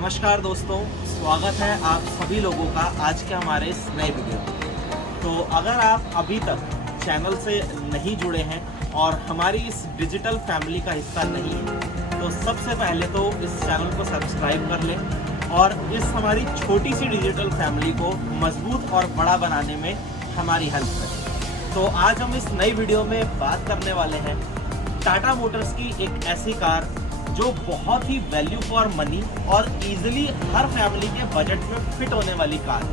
नमस्कार दोस्तों, स्वागत है आप सभी लोगों का आज के हमारे इस नए वीडियो में। तो अगर आप अभी तक चैनल से नहीं जुड़े हैं और हमारी इस डिजिटल फैमिली का हिस्सा नहीं है तो सबसे पहले तो इस चैनल को सब्सक्राइब कर लें और इस हमारी छोटी सी डिजिटल फैमिली को मजबूत और बड़ा बनाने में हमारी हेल्प करें। तो आज हम इस नई वीडियो में बात करने वाले हैं टाटा मोटर्स की एक ऐसी कार जो बहुत ही वैल्यू फॉर मनी और इजीली हर फैमिली के बजट में फिट होने वाली कार है।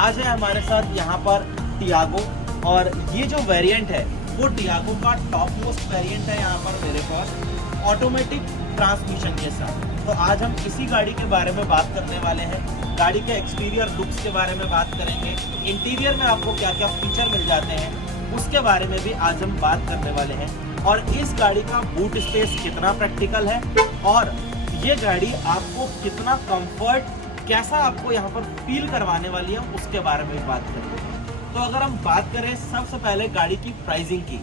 आज है हमारे साथ यहाँ पर टियागो और ये जो वेरिएंट है वो टियागो का टॉप मोस्ट वेरिएंट है यहाँ पर मेरे पास ऑटोमेटिक ट्रांसमिशन के साथ। तो आज हम इसी गाड़ी के बारे में बात करने वाले हैं। गाड़ी के एक्सटीरियर लुक्स के बारे में बात करेंगे, इंटीरियर में आपको क्या क्या फीचर मिल जाते हैं उसके बारे में भी आज हम बात करने वाले हैं, और इस गाड़ी का बूट स्पेस कितना प्रैक्टिकल है और ये गाड़ी आपको कितना कंफर्ट कैसा आपको यहाँ पर फील करवाने वाली है उसके बारे में भी बात करेंगे। तो अगर हम बात करें सबसे पहले गाड़ी की प्राइसिंग की,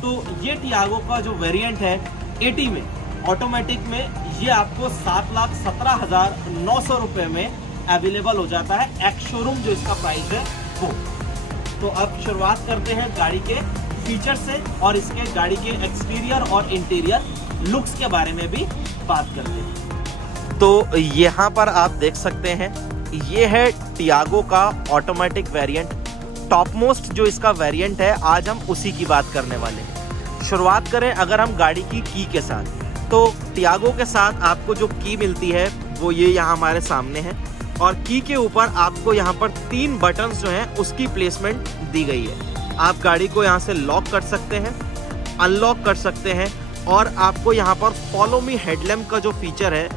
तो ये टियागो का जो वेरिएंट है 80 में ऑटोमेटिक में ये आपको 7,17,900 रुपये में अवेलेबल हो जाता है। एक्स शोरूम जो इसका प्राइस है वो। तो अब शुरुआत करते हैं गाड़ी के फीचर से और इसके गाड़ी के एक्सटीरियर और इंटीरियर लुक्स के बारे में भी बात करते हैं। तो यहाँ पर आप देख सकते हैं ये है टियागो का ऑटोमेटिक वेरिएंट, टॉप मोस्ट जो इसका वेरिएंट है। आज हम उसी की बात करने वाले हैं। शुरुआत करें अगर हम गाड़ी की के साथ, तो टियागो के साथ आपको जो की मिलती है वो ये यहाँ हमारे सामने है और की के ऊपर आपको यहाँ पर 3 बटन्स जो हैं उसकी प्लेसमेंट दी गई है। आप गाड़ी को यहाँ से लॉक कर सकते हैं, अनलॉक कर सकते हैं और आपको यहाँ पर फॉलो मी हेडलैम्प का जो फीचर है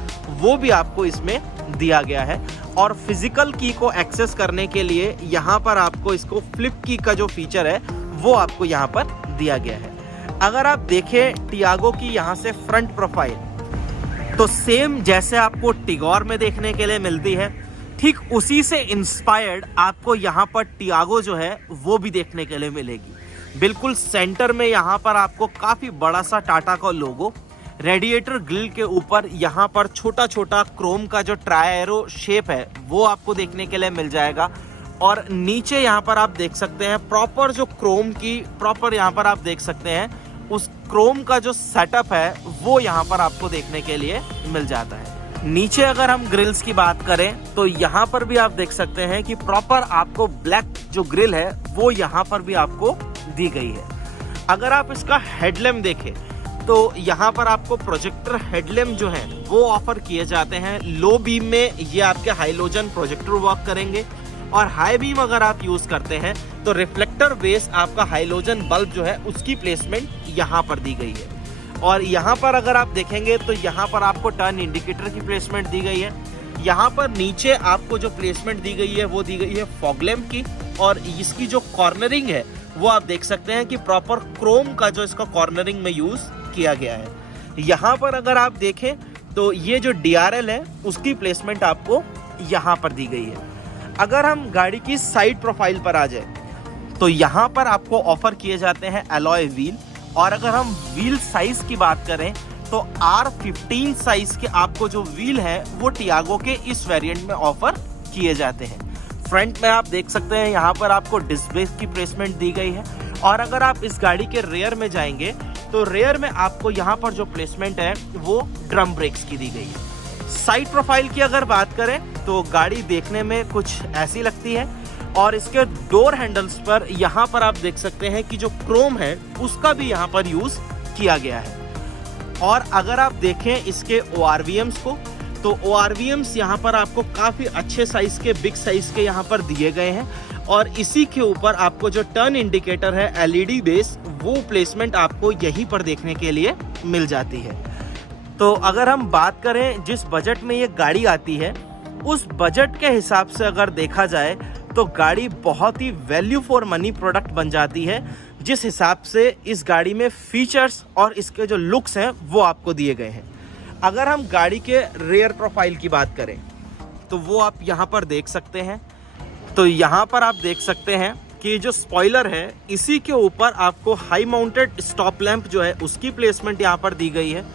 वो भी आपको इसमें दिया गया है। और फिजिकल की को एक्सेस करने के लिए यहाँ पर आपको इसको फ्लिप की का जो फीचर है वो आपको यहाँ पर दिया गया है। अगर आप देखें टियागो की यहाँ से फ्रंट प्रोफाइल, तो सेम जैसे आपको टिगोर में देखने के लिए मिलती है ठीक उसी से इंस्पायर्ड आपको यहाँ पर टियागो जो है वो भी देखने के लिए मिलेगी। बिल्कुल सेंटर में यहाँ पर आपको काफ़ी बड़ा सा टाटा का लोगो, रेडिएटर ग्रिल के ऊपर यहाँ पर छोटा छोटा क्रोम का जो ट्राई एरो शेप है वो आपको देखने के लिए मिल जाएगा। और नीचे यहाँ पर आप देख सकते हैं प्रॉपर जो क्रोम की यहाँ पर आप देख सकते हैं उस क्रोम का जो सेटअप है वो यहाँ पर आपको देखने के लिए मिल जाता है। नीचे अगर हम ग्रिल्स की बात करें तो यहाँ पर भी आप देख सकते हैं कि प्रॉपर आपको ब्लैक जो ग्रिल है वो यहाँ पर भी आपको दी गई है। अगर आप इसका हेडलैम्प देखें तो यहाँ पर आपको प्रोजेक्टर हेडलैम्प जो है वो ऑफर किए जाते हैं। लो बीम में ये आपके हाइलोजन प्रोजेक्टर वर्क करेंगे और हाई बीम अगर आप यूज करते हैं तो रिफ्लेक्टर बेस आपका हाइलोजन बल्ब जो है उसकी प्लेसमेंट यहाँ पर दी गई है। और यहाँ पर अगर आप देखेंगे तो यहाँ पर आपको टर्न इंडिकेटर की प्लेसमेंट दी गई है। यहाँ पर नीचे आपको जो प्लेसमेंट दी गई है वो दी गई है फॉग लैंप की, और इसकी जो कॉर्नरिंग है वो आप देख सकते हैं कि प्रॉपर क्रोम का जो इसका कॉर्नरिंग में यूज किया गया है। यहाँ पर अगर आप देखें तो ये जो DRL है उसकी प्लेसमेंट आपको यहाँ पर दी गई है। अगर हम गाड़ी की साइड प्रोफाइल पर आ जाए तो यहाँ पर आपको ऑफर किए जाते हैं एलॉय व्हील, और अगर हम व्हील साइज की बात करें तो R15 साइज के आपको जो व्हील है वो टियागो के इस वेरिएंट में ऑफर किए जाते हैं। फ्रंट में आप देख सकते हैं यहाँ पर आपको डिस्क ब्रेक की प्लेसमेंट दी गई है। और अगर आप इस गाड़ी के रेयर में जाएंगे तो रेयर में आपको यहाँ पर जो प्लेसमेंट है वो ड्रम ब्रेक्स की दी गई है। साइड प्रोफाइल की अगर बात करें तो गाड़ी देखने में कुछ ऐसी लगती है, और इसके डोर हैंडल्स पर यहाँ पर आप देख सकते हैं कि जो क्रोम है उसका भी यहाँ पर यूज किया गया है। और अगर आप देखें इसके ORVMs को, तो ORVMs यहाँ पर आपको काफ़ी अच्छे साइज के, बिग साइज के यहाँ पर दिए गए हैं। और इसी के ऊपर आपको जो टर्न इंडिकेटर है LED बेस वो प्लेसमेंट आपको यहीं पर देखने के लिए मिल जाती है। तो अगर हम बात करें जिस बजट में ये गाड़ी आती है उस बजट के हिसाब से अगर देखा जाए तो गाड़ी बहुत ही वैल्यू फॉर मनी प्रोडक्ट बन जाती है, जिस हिसाब से इस गाड़ी में फीचर्स और इसके जो लुक्स हैं वो आपको दिए गए हैं। अगर हम गाड़ी के रेयर प्रोफाइल की बात करें तो वो आप यहाँ पर देख सकते हैं। तो यहाँ पर आप देख सकते हैं कि जो स्पॉइलर है इसी के ऊपर आपको हाई माउंटेड स्टॉप लैंप जो है उसकी प्लेसमेंट यहाँ पर दी गई है।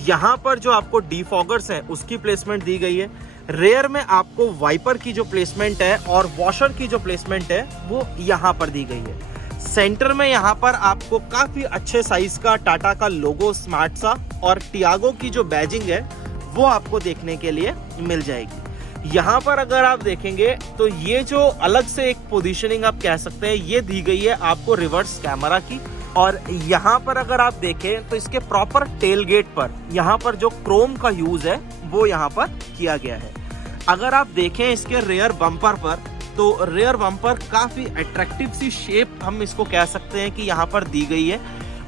यहाँ पर जो आपको डिफॉगर्स है उसकी प्लेसमेंट दी गई है। रेयर में आपको वाइपर की जो प्लेसमेंट है और वॉशर की जो प्लेसमेंट है वो यहाँ पर दी गई है। सेंटर में यहाँ पर आपको काफी अच्छे साइज का टाटा का लोगो स्मार्ट सा और टियागो की जो बैजिंग है वो आपको देखने के लिए मिल जाएगी। यहाँ पर अगर आप देखेंगे तो ये जो अलग से एक पोजीशनिंग आप कह सकते हैं ये दी गई है आपको रिवर्स कैमरा की। और यहाँ पर अगर आप देखें तो इसके प्रॉपर टेल गेट पर यहाँ पर जो क्रोम का यूज है वो यहाँ पर किया गया है। अगर आप देखें इसके रेयर बम्पर पर तो रेयर बम्पर काफी अट्रैक्टिव सी शेप हम इसको कह सकते हैं कि यहाँ पर दी गई है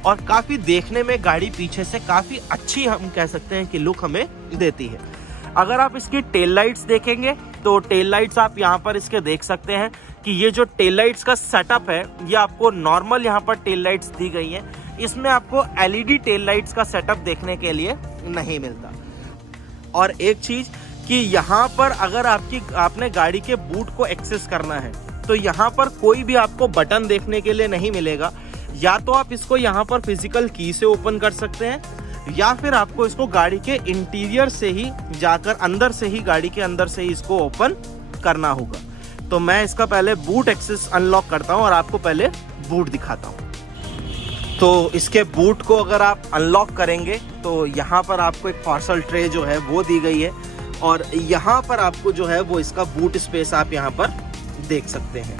और काफी देखने में गाड़ी पीछे से काफी अच्छी हम कह सकते हैं कि लुक हमें देती है। अगर आप इसकी टेल लाइट्स देखेंगे तो टेल लाइट्स आप यहाँ पर इसके देख सकते हैं कि ये जो टेल लाइट्स का सेटअप है ये आपको नॉर्मल यहाँ पर टेल लाइट्स दी गई हैं। इसमें आपको एलईडी टेल लाइट्स का सेटअप देखने के लिए नहीं मिलता। और एक चीज कि यहाँ पर अगर आपने गाड़ी के बूट को एक्सेस करना है तो यहाँ पर कोई भी आपको बटन देखने के लिए नहीं मिलेगा। या तो आप इसको यहाँ पर फिजिकल की से ओपन कर सकते हैं या फिर आपको इसको गाड़ी के इंटीरियर से ही जाकर अंदर से ही गाड़ी के अंदर से ही इसको ओपन करना होगा। तो मैं इसका पहले बूट एक्सेस अनलॉक करता हूँ और आपको पहले बूट दिखाता हूँ। तो इसके बूट को अगर आप अनलॉक करेंगे तो यहाँ पर आपको एक पार्सल ट्रे जो है वो दी गई है और यहाँ पर आपको जो है वो इसका बूट स्पेस आप यहाँ पर देख सकते हैं।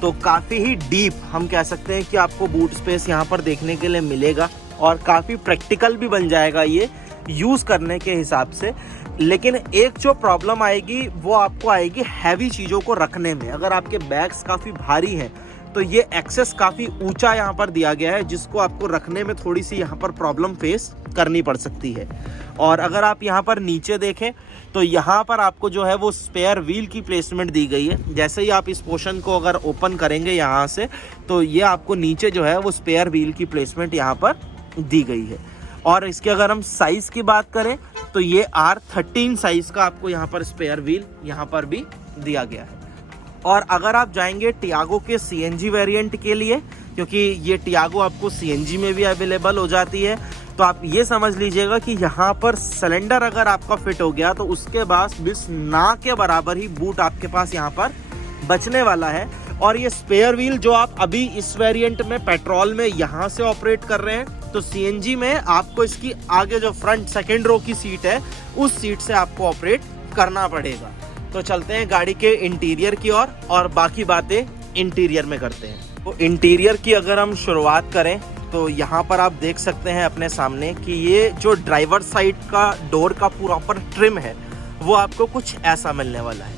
तो काफ़ी ही डीप हम कह सकते हैं कि आपको बूट स्पेस यहाँ पर देखने के लिए मिलेगा और काफ़ी प्रैक्टिकल भी बन जाएगा ये यूज़ करने के हिसाब से। लेकिन एक जो प्रॉब्लम आएगी वो आपको आएगी हैवी चीज़ों को रखने में। अगर आपके बैग्स काफ़ी भारी हैं तो ये एक्सेस काफ़ी ऊंचा यहाँ पर दिया गया है जिसको आपको रखने में थोड़ी सी यहाँ पर प्रॉब्लम फेस करनी पड़ सकती है। और अगर आप यहाँ पर नीचे देखें तो यहाँ पर आपको जो है वो स्पेयर व्हील की प्लेसमेंट दी गई है। जैसे ही आप इस पोर्शन को अगर ओपन करेंगे यहाँ से तो ये आपको नीचे जो है वो स्पेयर व्हील की प्लेसमेंट यहाँ पर दी गई है। और इसके अगर हम साइज़ की बात करें तो ये R13 साइज़ का आपको यहाँ पर स्पेयर व्हील यहाँ पर भी दिया गया है। और अगर आप जाएंगे टियागो के CNG वेरिएंट के लिए, क्योंकि ये टियागो आपको CNG में भी अवेलेबल हो जाती है, तो आप ये समझ लीजिएगा कि यहाँ पर सिलेंडर अगर आपका फिट हो गया तो उसके बाद बिस ना के बराबर ही बूट आपके पास यहाँ पर बचने वाला है। और ये स्पेयर व्हील जो आप अभी इस वेरिएंट में पेट्रोल में यहाँ से ऑपरेट कर रहे हैं तो CNG में आपको इसकी आगे जो फ्रंट सेकेंड रो की सीट है उस सीट से आपको ऑपरेट करना पड़ेगा। तो चलते हैं गाड़ी के इंटीरियर की ओर और बाकी बातें इंटीरियर में करते हैं। तो इंटीरियर की अगर हम शुरुआत करें तो यहाँ पर आप देख सकते हैं अपने सामने कि ये जो ड्राइवर साइड का डोर का प्रॉपर ट्रिम है वो आपको कुछ ऐसा मिलने वाला है।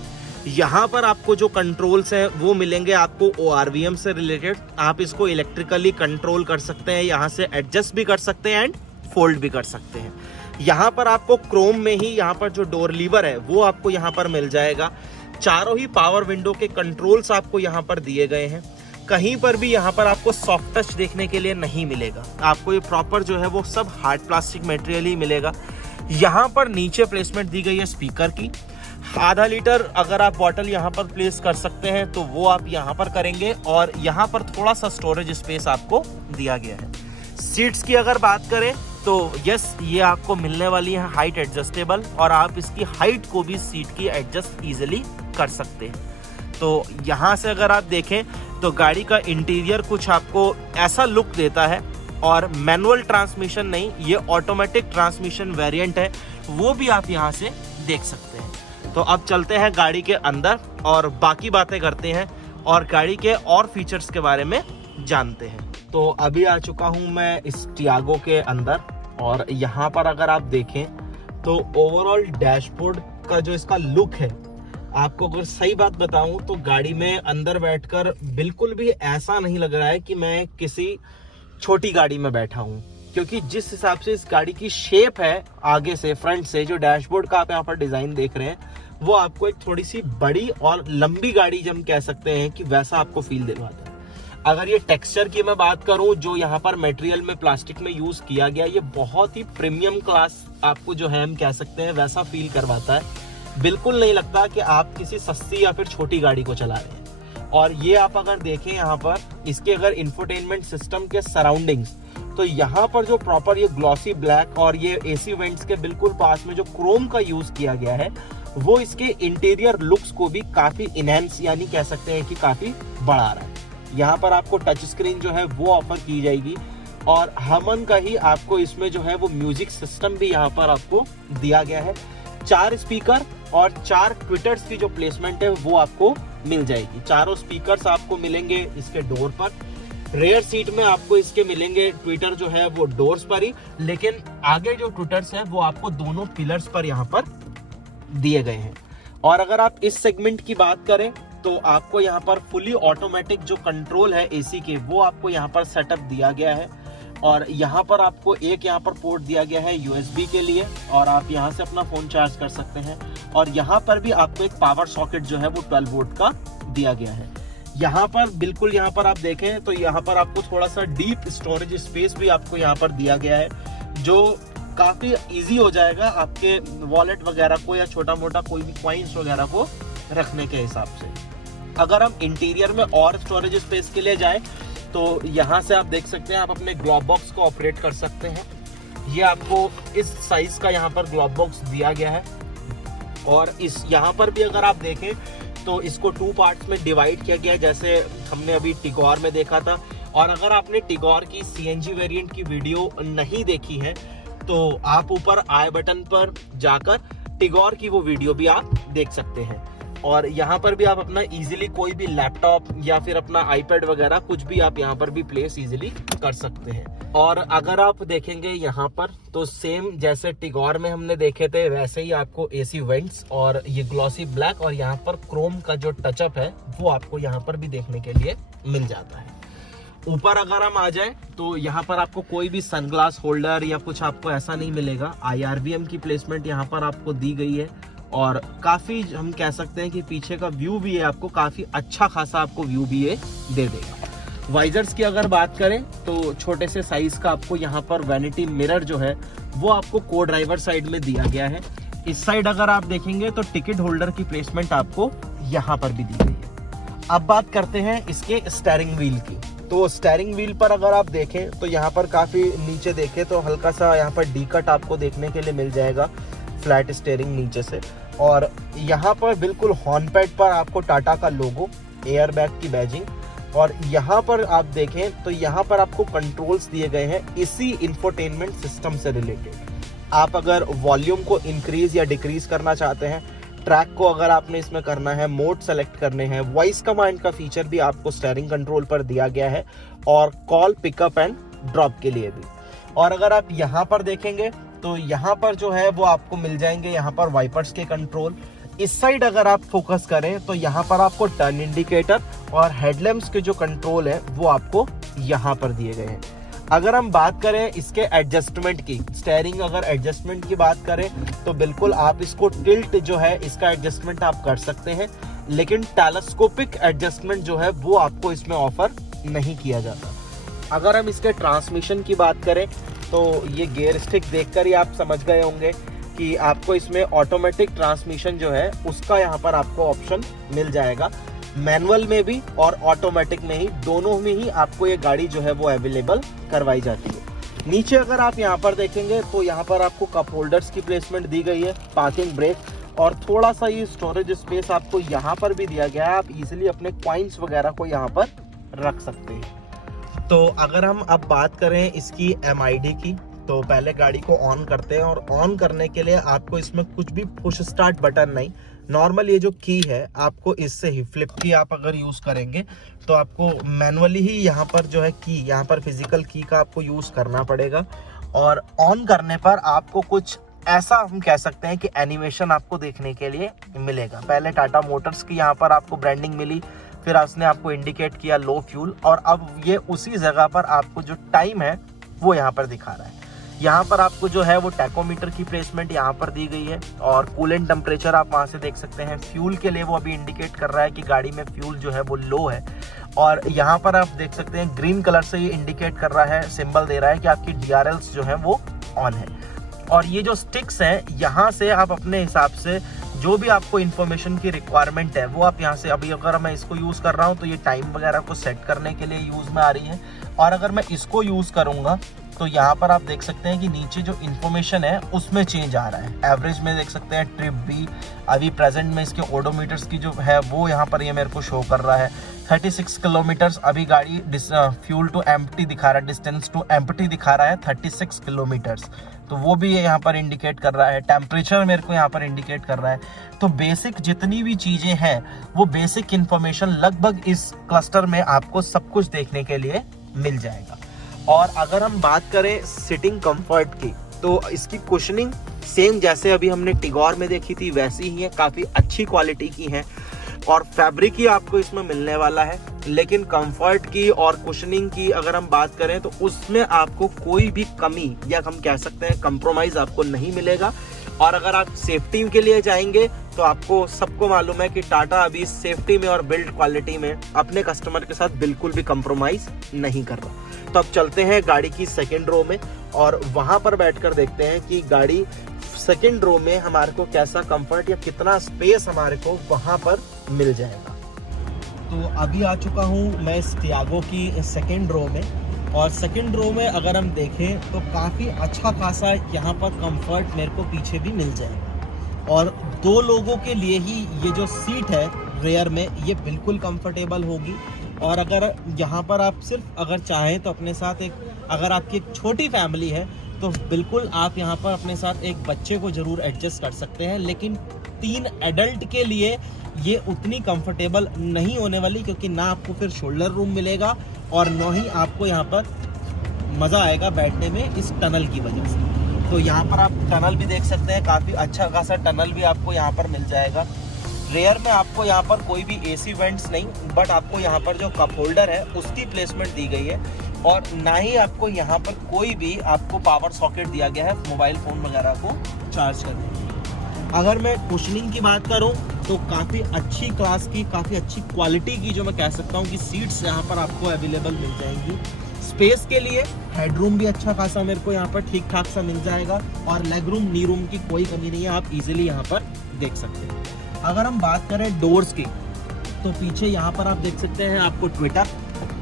यहाँ पर आपको जो कंट्रोल्स हैं वो मिलेंगे आपको ORVM से रिलेटेड। आप इसको इलेक्ट्रिकली कंट्रोल कर सकते हैं, यहाँ से एडजस्ट भी कर सकते हैं एंड फोल्ड भी कर सकते हैं। यहाँ पर आपको क्रोम में ही यहाँ पर जो डोर लीवर है वो आपको यहाँ पर मिल जाएगा। चारों ही पावर विंडो के कंट्रोल्स आपको यहाँ पर दिए गए हैं। कहीं पर भी यहाँ पर आपको सॉफ्ट टच देखने के लिए नहीं मिलेगा। आपको ये प्रॉपर जो है वो सब हार्ड प्लास्टिक मटेरियल ही मिलेगा। यहाँ पर नीचे प्लेसमेंट दी गई है स्पीकर की। आधा लीटर अगर आप बॉटल यहाँ पर प्लेस कर सकते हैं तो वो आप यहाँ पर करेंगे और यहाँ पर थोड़ा सा स्टोरेज स्पेस आपको दिया गया है। सीट्स की अगर बात करें तो यस, ये आपको मिलने वाली है हाइट एडजस्टेबल और आप इसकी हाइट को भी सीट की एडजस्ट इजीली कर सकते हैं। तो यहाँ से अगर आप देखें तो गाड़ी का इंटीरियर कुछ आपको ऐसा लुक देता है। और मैनुअल ट्रांसमिशन नहीं, ये ऑटोमेटिक ट्रांसमिशन वेरिएंट है, वो भी आप यहाँ से देख सकते हैं। तो अब चलते हैं गाड़ी के अंदर और बाकी बातें करते हैं और गाड़ी के और फीचर्स के बारे में जानते हैं। तो अभी आ चुका हूँ मैं इस टियागो के अंदर और यहाँ पर अगर आप देखें तो ओवरऑल डैशबोर्ड का जो इसका लुक है, आपको अगर सही बात बताऊं तो गाड़ी में अंदर बैठकर बिल्कुल भी ऐसा नहीं लग रहा है कि मैं किसी छोटी गाड़ी में बैठा हूं। क्योंकि जिस हिसाब से इस गाड़ी की शेप है आगे से फ्रंट से, जो डैशबोर्ड का आप यहाँ पर डिजाइन देख रहे हैं वो आपको एक थोड़ी सी बड़ी और लंबी गाड़ी जब हम कह सकते हैं कि वैसा आपको फील दिलवाता है। अगर ये टेक्सचर की मैं बात करूं जो यहाँ पर मटेरियल में प्लास्टिक में यूज किया गया, ये बहुत ही प्रीमियम क्लास आपको जो है हम कह सकते हैं वैसा फील करवाता है। बिल्कुल नहीं लगता कि आप किसी सस्ती या फिर छोटी गाड़ी को चला रहे हैं। और ये आप अगर देखें यहाँ पर इसके अगर इंफोटेनमेंट सिस्टम के सराउंडिंग्स तो यहाँ पर जो प्रॉपर ये ग्लॉसी ब्लैक और ये एसी वेंट्स के बिल्कुल पास में जो क्रोम का यूज किया गया है, वो इसके इंटीरियर लुक्स को भी काफी इनहेंस यानी कह सकते हैं कि काफी बढ़ा रहा है। यहाँ पर आपको टच स्क्रीन जो है वो ऑफर की जाएगी और हमन का ही आपको इसमें जो है वो म्यूजिक सिस्टम भी यहाँ पर आपको दिया गया है। 4 स्पीकर और 4 ट्विटर्स की जो प्लेसमेंट है वो आपको मिल जाएगी। चारों स्पीकर्स आपको मिलेंगे इसके डोर पर। रेयर सीट में आपको इसके मिलेंगे ट्विटर जो है वो डोर्स पर ही, लेकिन आगे जो ट्विटर्स है वो आपको दोनों पिलर्स पर यहाँ पर दिए गए हैं। और अगर आप इस सेगमेंट की बात करें तो आपको यहाँ पर फुली ऑटोमेटिक जो कंट्रोल है एसी के, वो आपको यहाँ पर सेटअप दिया गया है। और यहाँ पर आपको एक यहाँ पर पोर्ट दिया गया है USB के लिए, और आप यहाँ से अपना फोन चार्ज कर सकते हैं। और यहाँ पर भी आपको एक पावर सॉकेट जो है वो 12 वोल्ट का दिया गया है। यहाँ पर बिल्कुल यहाँ पर आप देखें तो यहाँ पर आपको थोड़ा सा डीप स्टोरेज स्पेस भी आपको यहाँ पर दिया गया है, जो काफी इजी हो जाएगा आपके वॉलेट वगैरह को या छोटा मोटा कोई भी कॉइन्स वगैरह को रखने के हिसाब से। अगर हम इंटीरियर में और स्टोरेज स्पेस के लिए जाए तो यहाँ से आप देख सकते हैं, आप अपने ग्लोव बॉक्स को ऑपरेट कर सकते हैं। ये आपको इस साइज का यहाँ पर ग्लोव बॉक्स दिया गया है। और इस यहाँ पर भी अगर आप देखें तो इसको 2 पार्ट्स में डिवाइड किया गया है, जैसे हमने अभी टिगोर में देखा था। और अगर आपने टिगोर की CNG वेरिएंट की वीडियो नहीं देखी है तो आप ऊपर आई बटन पर जाकर टिगोर की वो वीडियो भी आप देख सकते हैं। और यहाँ पर भी आप अपना इजीली कोई भी लैपटॉप या फिर अपना आईपैड वगैरह कुछ भी आप यहाँ पर भी प्लेस इजीली कर सकते हैं। और अगर आप देखेंगे यहाँ पर तो सेम जैसे टिगोर में हमने देखे थे वैसे ही आपको एसी वेंट्स और ये ग्लॉसी ब्लैक और यहाँ पर क्रोम का जो टचअप है वो आपको यहाँ पर भी देखने के लिए मिल जाता है। ऊपर अगर हम आ जाए तो यहाँ पर आपको कोई भी सनग्लास होल्डर या कुछ आपको ऐसा नहीं मिलेगा। IRVM की प्लेसमेंट यहाँ पर आपको दी गई है और काफी हम कह सकते हैं कि पीछे का व्यू भी है आपको काफी अच्छा खासा आपको व्यू भी ये दे देगा। वाइजर्स की अगर बात करें तो छोटे से साइज का आपको यहाँ पर वैनिटी मिरर जो है वो आपको को ड्राइवर साइड में दिया गया है। इस साइड अगर आप देखेंगे तो टिकट होल्डर की प्लेसमेंट आपको यहाँ पर भी दी गई है। अब बात करते हैं इसके स्टीयरिंग व्हील की। तो स्टीयरिंग व्हील पर अगर आप देखें तो यहाँ पर काफी नीचे देखें तो हल्का सा यहाँ पर डी कट आपको देखने के लिए मिल जाएगा, फ्लैट स्टीयरिंग नीचे से। और यहाँ पर बिल्कुल हॉर्न पैड पर आपको टाटा का लोगो, एयर बैग की बैजिंग। और यहाँ पर आप देखें तो यहाँ पर आपको कंट्रोल्स दिए गए हैं इसी इंफोटेनमेंट सिस्टम से रिलेटेड। आप अगर वॉल्यूम को इंक्रीज या डिक्रीज करना चाहते हैं, ट्रैक को अगर आपने इसमें करना है, मोड सेलेक्ट करने हैं, वॉइस कमांड का फीचर भी आपको स्टीयरिंग कंट्रोल पर दिया गया है और कॉल पिकअप एंड ड्रॉप के लिए भी। और अगर आप यहाँ पर देखेंगे तो यहाँ पर जो है वो आपको मिल जाएंगे यहाँ पर वाइपर्स के कंट्रोल। इस साइड अगर आप फोकस करें तो यहाँ पर आपको टर्न इंडिकेटर और हेडलैम्प्स के जो कंट्रोल है वो आपको यहाँ पर दिए गए हैं। अगर हम बात करें इसके एडजस्टमेंट की, स्टीयरिंग अगर एडजस्टमेंट की बात करें तो बिल्कुल आप इसको टिल्ट जो है इसका एडजस्टमेंट आप कर सकते हैं, लेकिन टेलीस्कोपिक एडजस्टमेंट जो है वो आपको इसमें ऑफर नहीं किया जाता। अगर हम इसके ट्रांसमिशन की बात करें तो ये गियर स्टिक देखकर ही आप समझ गए होंगे कि आपको इसमें ऑटोमेटिक ट्रांसमिशन जो है उसका यहाँ पर आपको ऑप्शन मिल जाएगा। मैनुअल में भी और ऑटोमेटिक में ही, दोनों में ही आपको ये गाड़ी जो है वो अवेलेबल करवाई जाती है। नीचे अगर आप यहाँ पर देखेंगे तो यहाँ पर आपको कप होल्डर्स की प्लेसमेंट दी गई है, पार्किंग ब्रेक और थोड़ा सा ये स्टोरेज स्पेस आपको यहाँ पर भी दिया गया है। आप इजीली अपने कॉइन्स वगैरह को यहाँ पर रख सकते हैं। तो अगर हम अब बात करें इसकी MID की तो पहले गाड़ी को ऑन करते हैं और ऑन करने के लिए आपको इसमें कुछ भी पुश स्टार्ट बटन नहीं, नॉर्मल ये जो की है आपको इससे ही, फ्लिप की आप अगर यूज करेंगे तो आपको मैनुअली ही यहाँ पर जो है की, यहाँ पर फिजिकल की का आपको यूज करना पड़ेगा। और ऑन करने पर आपको कुछ ऐसा हम कह सकते हैं कि एनिमेशन आपको देखने के लिए मिलेगा। पहले टाटा मोटर्स की यहाँ पर आपको ब्रांडिंग मिली, फिर उसने आपको इंडिकेट किया लो फ्यूल, और अब ये उसी जगह पर आपको जो टाइम है वो यहाँ पर दिखा रहा है। यहाँ पर आपको जो है वो टैकोमीटर की प्लेसमेंट यहाँ पर दी गई है और कूलेंट टेम्परेचर आप वहाँ से देख सकते हैं। फ्यूल के लिए वो अभी इंडिकेट कर रहा है कि गाड़ी में फ्यूल जो है वो लो है। और यहाँ पर आप देख सकते हैं ग्रीन कलर से ये इंडिकेट कर रहा है, सिंबल दे रहा है कि आपकी DRLs जो है वो ऑन है। और ये जो स्टिक्स हैं यहाँ से आप अपने हिसाब से जो भी आपको इन्फॉर्मेशन की रिक्वायरमेंट है वो आप यहाँ से, अभी अगर मैं इसको यूज़ कर रहा हूँ तो ये टाइम वगैरह को सेट करने के लिए यूज़ में आ रही है। और अगर मैं इसको यूज़ करूँगा तो यहाँ पर आप देख सकते हैं कि नीचे जो इन्फॉर्मेशन है उसमें चेंज आ रहा है। एवरेज में देख सकते हैं, ट्रिप भी अभी प्रेजेंट में इसके ओडोमीटर्स की जो है वो यहाँ पर ये मेरे को शो कर रहा है। 36 किलोमीटर्स अभी गाड़ी फ्यूल टू एम्प्टी दिखा रहा है, डिस्टेंस टू एम्प्टी दिखा रहा है 36 किलोमीटर्स, तो वो भी ये यहाँ पर इंडिकेट कर रहा है। टेम्परेचर मेरे को यहाँ पर इंडिकेट कर रहा है। तो बेसिक जितनी भी चीज़ें हैं वो बेसिक इन्फॉर्मेशन लगभग इस क्लस्टर में आपको सब कुछ देखने के लिए मिल जाएगा। और अगर हम बात करें सिटिंग कंफर्ट की, तो इसकी कुशनिंग सेम जैसे अभी हमने टिगोर में देखी थी वैसी ही है, काफ़ी अच्छी क्वालिटी की है और फैब्रिक ही आपको इसमें मिलने वाला है। लेकिन कंफर्ट की और कुशनिंग की अगर हम बात करें तो उसमें आपको कोई भी कमी या हम कह सकते हैं कंप्रोमाइज़ आपको नहीं मिलेगा। और अगर आप सेफ्टी के लिए जाएंगे तो आपको सबको मालूम है कि टाटा अभी सेफ्टी में और बिल्ड क्वालिटी में अपने कस्टमर के साथ बिल्कुल भी कंप्रोमाइज़ नहीं कर रहा। तो अब चलते हैं गाड़ी की सेकेंड रो में और वहाँ पर बैठकर देखते हैं कि गाड़ी सेकेंड रो में हमारे को कैसा कंफर्ट या कितना स्पेस हमारे को वहाँ पर मिल जाएगा। तो अभी आ चुका हूँ मैं इस टियागो की सेकेंड रो में, और सेकेंड रो में अगर हम देखें तो काफ़ी अच्छा खासा यहाँ पर कंफर्ट मेरे को पीछे भी मिल जाएगा। और 2 लोगों के लिए ही ये जो सीट है रेयर में ये बिल्कुल कंफर्टेबल होगी। और अगर यहाँ पर आप सिर्फ अगर चाहें तो अपने साथ अगर आपकी एक छोटी फैमिली है तो बिल्कुल आप यहाँ पर अपने साथ एक बच्चे को ज़रूर एडजस्ट कर सकते हैं। लेकिन 3 एडल्ट के लिए ये उतनी कंफर्टेबल नहीं होने वाली, क्योंकि ना आपको फिर शोल्डर रूम मिलेगा और ना ही आपको यहाँ पर मज़ा आएगा बैठने में इस टनल की वजह से। तो यहाँ पर आप टनल भी देख सकते हैं, काफ़ी अच्छा खासा टनल भी आपको यहाँ पर मिल जाएगा। रेयर में आपको यहाँ पर कोई भी एसी वेंट्स नहीं, बट आपको यहाँ पर जो कप होल्डर है उसकी प्लेसमेंट दी गई है। और ना ही आपको यहाँ पर कोई भी आपको पावर सॉकेट दिया गया है मोबाइल फ़ोन वगैरह को चार्ज करने के लिए। अगर मैं कुशनिंग की बात करूँ तो काफ़ी अच्छी क्लास की, काफ़ी अच्छी क्वालिटी की जो मैं कह सकता हूँ कि सीट्स यहाँ पर आपको अवेलेबल मिल जाएंगी। स्पेस के लिए हेडरूम भी अच्छा खासा मेरे को यहाँ पर ठीक ठाक सा मिल जाएगा और लेग रूम नी रूम की कोई कमी नहीं है, आप इजीली यहाँ पर देख सकते हैं। अगर हम बात करें डोर्स की तो पीछे यहाँ पर आप देख सकते हैं आपको ट्विटर,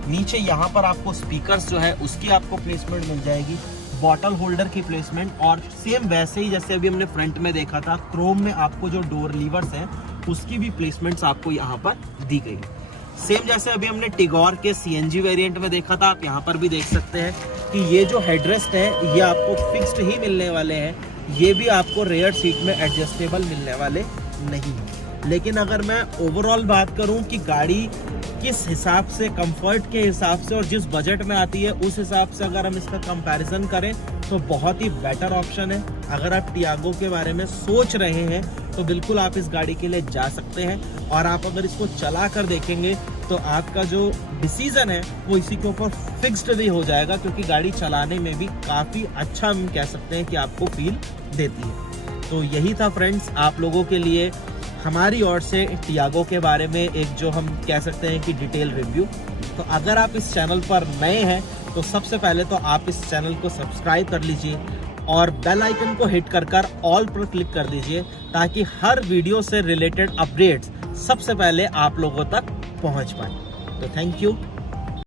नीचे यहाँ पर आपको स्पीकर्स जो है उसकी आपको प्लेसमेंट मिल जाएगी, बॉटल होल्डर की प्लेसमेंट, और सेम वैसे ही जैसे अभी हमने फ्रंट में देखा था क्रोम में आपको जो डोर लीवर्स हैं उसकी भी प्लेसमेंट्स आपको यहाँ पर दी गई। सेम जैसे अभी हमने टिगोर के सीएनजी वेरिएंट में देखा था, आप यहाँ पर भी देख सकते हैं कि ये जो हेडरेस्ट है ये आपको फिक्स्ड ही मिलने वाले हैं, ये भी आपको रेयर सीट में एडजस्टेबल मिलने वाले नहीं है। लेकिन अगर मैं ओवरऑल बात करूं कि गाड़ी किस हिसाब से, कंफर्ट के हिसाब से और जिस बजट में आती है उस हिसाब से अगर हम इसका कंपैरिजन करें तो बहुत ही बेटर ऑप्शन है। अगर आप टियागो के बारे में सोच रहे हैं तो बिल्कुल आप इस गाड़ी के लिए जा सकते हैं। और आप अगर इसको चला कर देखेंगे तो आपका जो डिसीजन है वो इसी के ऊपर फिक्स्ड भी हो जाएगा, क्योंकि गाड़ी चलाने में भी काफ़ी अच्छा हम कह सकते हैं कि आपको फील देती है। तो यही था फ्रेंड्स आप लोगों के लिए हमारी ओर से टियागो के बारे में एक जो हम कह सकते हैं कि डिटेल रिव्यू। तो अगर आप इस चैनल पर नए हैं तो सबसे पहले तो आप इस चैनल को सब्सक्राइब कर लीजिए और बेल आइकन को हिट कर ऑल पर क्लिक कर दीजिए, ताकि हर वीडियो से रिलेटेड अपडेट्स सबसे पहले आप लोगों तक पहुंच पाए। तो थैंक यू।